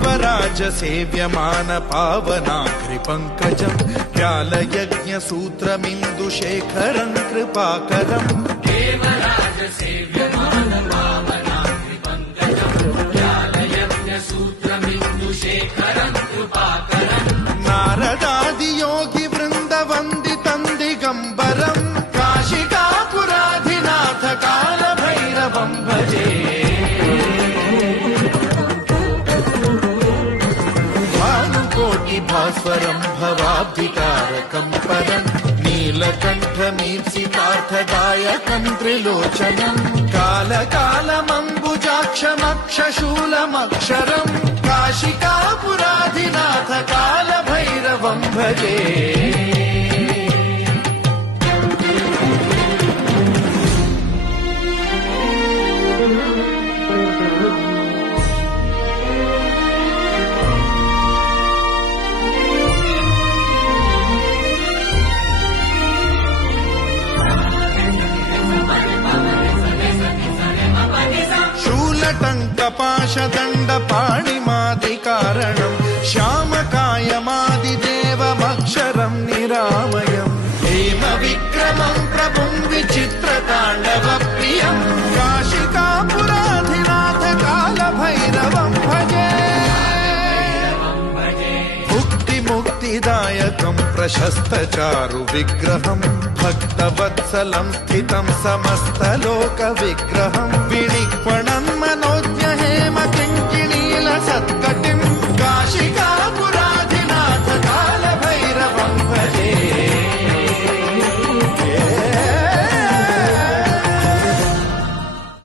देवराज सेव्यमान पावनाग्रिपङ्कजम् व्यालयज्ञसूत्रमिन्दुशेखरम् कृपाकरम् देवराज सेव्यमान पावनाग्रिपङ्कजम् व्यालयज्ञसूत्रमिन्दुशेखरम् कृपाकरम् नारदादियोगि वृन्दवन्दितम् दिगम्बरम् काशिकापुराधिनाथ कालभैरवम् भजे भास्वरम् भवाब्धिकारकम् परम् नीलकण्ठमीप्सितार्थदायकम् त्रिलोचनम् कालकालमम्बुजाक्षमक्षशूलमक्षरम् काशिकापुराधिनाथ कालभैरवम् भजे शूलटङ्कपाशदण्डपाणिमादिकारणम् श्यामकायमादिदेवमक्षरम् निरामयम् हेमविक्रमम् प्रभुम् विचित्रताण्डवप्रियम् काशिकापुराधिनाथ कालभैरवम् भजे मुक्तिदायकम् प्रशस्तचारु विग्रहम् भक्तवत्सलम् स्थितम् समस्तलोकविग्रहम् विनिक्वणन्मन